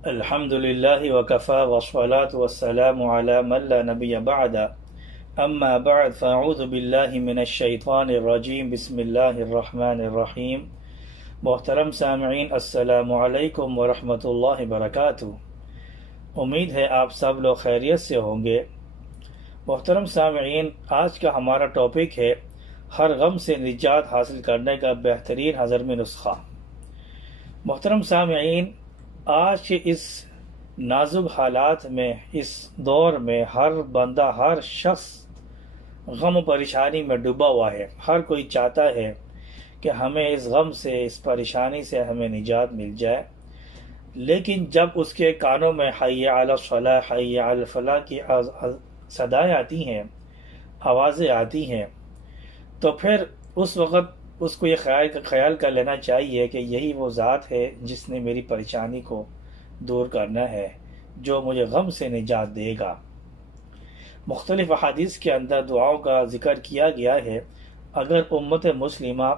الحمد لله وكفى والصلاة والسلام على من لا نبي بعد اما بعد فاعوذ باللہ من الشیطان الرجیم بسم اللہ الرحمن الرحیم۔ محترم سامعین، السلام علیکم ورحمۃ اللہ وبرکاتہ۔ امید ہے آپ سب لوگ خیریت سے ہوں گے۔ محترم سامعین، آج کا ہمارا ٹاپک ہے ہر غم سے نجات حاصل کرنے کا بہترین ہضمی نسخہ۔ محترم سامعین، آج کے اس نازک حالات میں، اس دور میں ہر بندہ، ہر شخص غم و پریشانی میں ڈوبا ہوا ہے۔ ہر کوئی چاہتا ہے کہ ہمیں اس غم سے، اس پریشانی سے ہمیں نجات مل جائے، لیکن جب اس کے کانوں میں حی علی الصلاح، حی علی الفلاح کی صدائیں آتی ہیں، آوازیں آتی ہیں، تو پھر اس وقت اس کو یہ خیال کر لینا چاہیے کہ یہی وہ ذات ہے جس نے میری پریشانی کو دور کرنا ہے، جو مجھے غم سے نجات دے گا۔ مختلف احادیث کے اندر دعاؤں کا ذکر کیا گیا ہے۔ اگر امت مسلمہ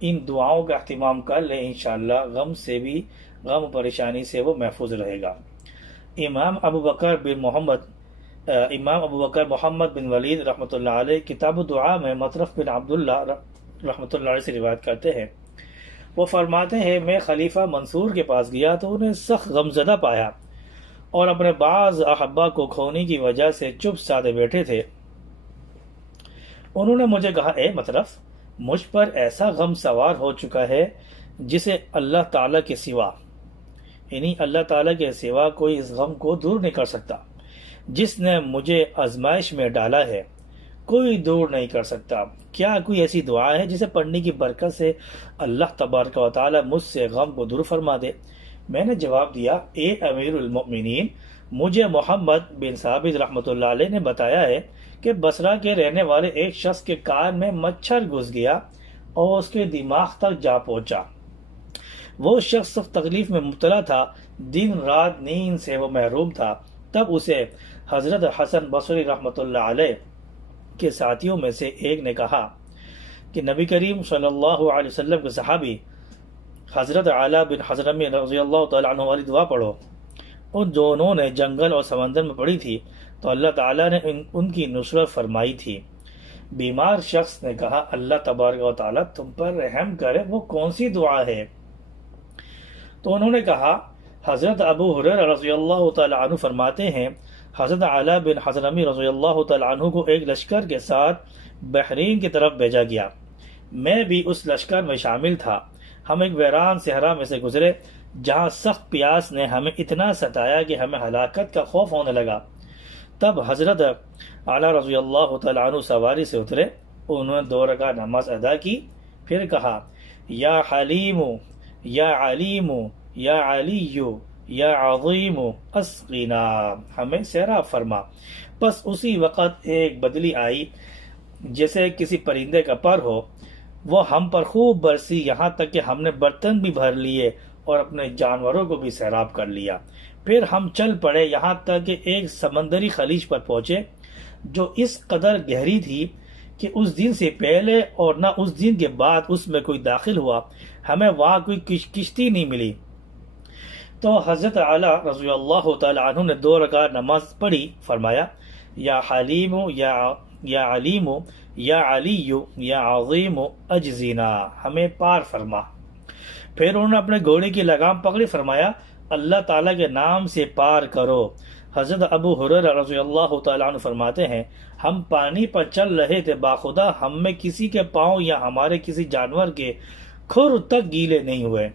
ان دعاؤں کا اہتمام کر لے، انشاءاللہ غم سے بھی، غم و پریشانی سے وہ محفوظ رہے گا۔ امام ابو بکر محمد بن ولید رحمۃ اللہ علیہ کتاب الدعاء میں مطرف بن عبداللہ رحمۃ اللہ علیہ سے روایت کرتے ہیں، وہ فرماتے ہیں میں خلیفہ منصور کے پاس گیا تو انہیں سخت غمزدہ پایا اور اپنے بعض احبا کو کھونے کی وجہ سے چپ سادے بیٹھے تھے۔ انہوں نے مجھے کہا، اے مطرف، مجھ پر ایسا غم سوار ہو چکا ہے جسے اللہ تعالیٰ کے سوا، یعنی اللہ تعالیٰ کے سوا کوئی اس غم کو دور نہیں کر سکتا۔ جس نے مجھے آزمائش میں ڈالا ہے کوئی دور نہیں کر سکتا۔ کیا کوئی ایسی دعا ہے جسے پڑھنے کی برکت سے اللہ تبارک و تعالی مجھ سے غم کو دور فرما دے؟ میں نے جواب دیا، اے امیر المؤمنین، مجھے محمد بن ثابت رحمۃ اللہ علیہ نے بتایا ہے کہ بصرہ کے رہنے والے ایک شخص کے کان میں مچھر گھس گیا اور اس کے دماغ تک جا پہنچا۔ وہ شخص سخت تکلیف میں مبتلا تھا، دن رات نیند سے وہ محروم تھا۔ تب اسے حضرت حسن بصری رحمۃ اللہ علیہ کے ساتھیوں میں سے ایک نے کہا کہ نبی کریم صلی اللہ علیہ وسلم کے صحابی حضرت علا بن حضرمی رضی اللہ تعالیٰ عنہ والی دعا پڑھو۔ ان دونوں نے جنگل اور سمندر میں پڑھی تھی تو اللہ تعالیٰ نے ان کی نصرت فرمائی تھی۔ بیمار شخص نے کہا، اللہ تبارک و تعالیٰ تم پر رحم کرے، وہ کون سی دعا ہے؟ تو انہوں نے کہا، حضرت ابو ہریرہ رضی اللہ تعالیٰ عنہ فرماتے ہیں، حضرت علا بن حضرمی رضی اللہ تعالیٰ عنہ کو ایک لشکر کے ساتھ بحرین کی طرف بھیجا گیا۔ میں بھی اس لشکر میں شامل تھا۔ ہم ایک ویران صحرا میں سے گزرے جہاں سخت پیاس نے ہمیں اتنا ستایا کہ ہمیں ہلاکت کا خوف ہونے لگا۔ تب حضرت علا رضی اللہ تعالیٰ عنہ سواری سے اترے، انہوں نے 2 رکعت نماز ادا کی، پھر کہا، یا حلیم یا علیم یا علی یا عظیم اسقینا، ہمیں سیراب فرما۔ بس اسی وقت ایک بدلی آئی جیسے کسی پرندے کا پر ہو، وہ ہم پر خوب برسی، یہاں تک کہ ہم نے برتن بھی بھر لیے اور اپنے جانوروں کو بھی سیراب کر لیا۔ پھر ہم چل پڑے یہاں تک کہ ایک سمندری خلیج پر پہنچے جو اس قدر گہری تھی کہ اس دن سے پہلے اور نہ اس دن کے بعد اس میں کوئی داخل ہوا، ہمیں وہاں کوئی کشتی نہیں ملی۔ تو حضرت علا رضی اللہ تعالی عنہ نے 2 رکعت نماز پڑھی، فرمایا، یا حلیم یا علیم یا علی یا عظیم اجزینا، ہمیں پار فرما۔ پھر انہوں نے اپنے گھوڑے کی لگام پکڑی، فرمایا، اللہ تعالیٰ کے نام سے پار کرو۔ حضرت ابو ہریرہ رضی اللہ تعالیٰ عنہ فرماتے ہیں، ہم پانی پر چل رہے تھے، باخدا ہم میں کسی کے پاؤں یا ہمارے کسی جانور کے کھر تک گیلے نہیں ہوئے۔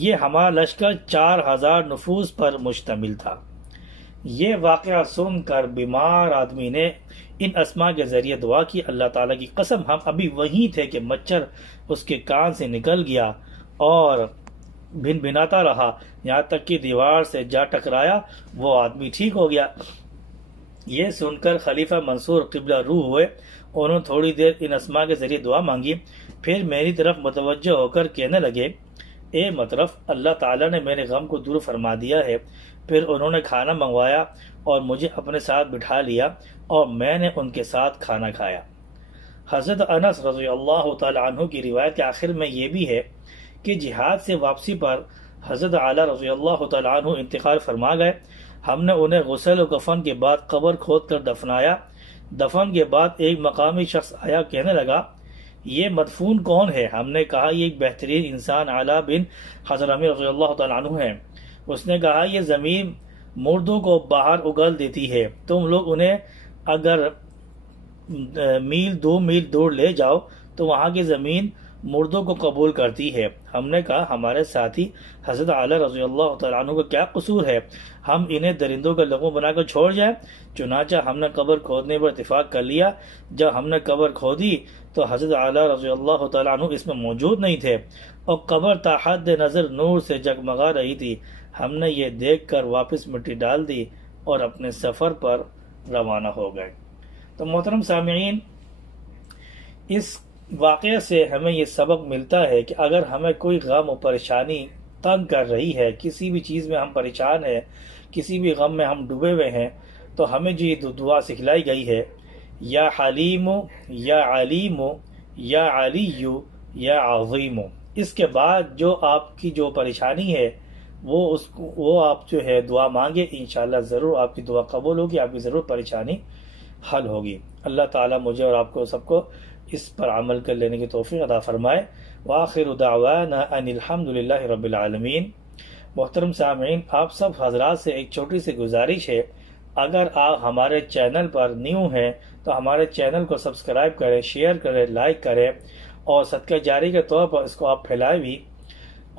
یہ ہمارا لشکر 4000 نفوس پر مشتمل تھا۔ یہ واقعہ سن کر بیمار آدمی نے ان اسماء کے ذریعے دعا کی، اللہ تعالیٰ کی قسم ہم ابھی وہیں تھے کہ مچھر اس کے کان سے نکل گیا اور بھن بھناتا رہا، یہاں تک کہ دیوار سے جا ٹکرایا، وہ آدمی ٹھیک ہو گیا۔ یہ سن کر خلیفہ منصور قبلہ روح ہوئے، انہوں نے تھوڑی دیر ان اسماء کے ذریعے دعا مانگی، پھر میری طرف متوجہ ہو کر کہنے لگے، اے مطرف، اللہ تعالیٰ نے میرے غم کو دور فرما دیا ہے۔ پھر انہوں نے کھانا منگوایا اور مجھے اپنے ساتھ بٹھا لیا اور میں نے ان کے ساتھ کھانا کھایا۔ حضرت انس رضی اللہ تعالی عنہ کی روایت کے آخر میں یہ بھی ہے کہ جہاد سے واپسی پر حضرت اعلیٰ رضی اللہ تعالیٰ عنہ انتقال فرما گئے، ہم نے انہیں غسل و کفن کے بعد قبر کھود کر دفنایا۔ دفن کے بعد ایک مقامی شخص آیا، کہنے لگا یہ مدفون کون ہے؟ ہم نے کہا یہ ایک بہترین انسان اعلیٰ بن حضرمی رضی اللہ تعالیٰ عنہ ہے۔ اس نے کہا یہ زمین مردوں کو باہر اگل دیتی ہے، تم لوگ انہیں اگر میل 2 میل دور لے جاؤ تو وہاں کی زمین مردوں کو قبول کرتی ہے۔ ہم نے کہا ہمارے ساتھی حضرت اعلیٰ رضی اللہ تعالیٰ عنہ کا کیا قصور ہے، ہم انہیں درندوں کا لقمہ بنا کر چھوڑ جائیں؟ چنانچہ ہم نے قبر کھودنے پر اتفاق کر لیا۔ جب ہم نے قبر کھودی تو حضرت اعلیٰ رضی اللہ تعالیٰ عنہ اس میں موجود نہیں تھے اور قبر تا حد نظر نور سے جگمگا رہی تھی۔ ہم نے یہ دیکھ کر واپس مٹی ڈال دی اور اپنے سفر پر روانہ ہو گئے۔ تو محترم سامعین، اس واقعے سے ہمیں یہ سبق ملتا ہے کہ اگر ہمیں کوئی غم و پریشانی تنگ کر رہی ہے، کسی بھی چیز میں ہم پریشان ہیں، کسی بھی غم میں ہم ڈوبے ہوئے ہیں، تو ہمیں جو یہ دعا سکھلائی گئی ہے، یا حلیم یا علیم یا علی یا عظیم، اس کے بعد جو آپ کی جو پریشانی ہے وہ آپ جو ہے دعا مانگے، انشاءاللہ ضرور آپ کی دعا قبول ہوگی، آپ کی ضرور پریشانی حل ہوگی۔ اللہ تعالیٰ مجھے اور آپ کو سب کو اس پر عمل کر لینے کی توفیق عطا فرمائے۔ وآخر دعوانا ان الحمدللہ رب العالمین۔ محترم سامعین، آپ سب حضرات سے ایک چھوٹی سی گزارش ہے، اگر آپ ہمارے چینل پر نیو ہیں تو ہمارے چینل کو سبسکرائب کریں، شیئر کریں، لائک کریں اور صدقہ جاری کے طور پر اس کو آپ پھیلائیں بھی،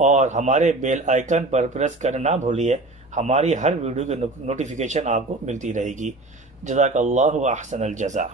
اور ہمارے بیل آئیکن پر پریس کرنا نہ بھولیے، ہماری ہر ویڈیو کی نوٹیفیکیشن آپ کو ملتی رہے گی۔ جزاک اللہ احسن الجزا۔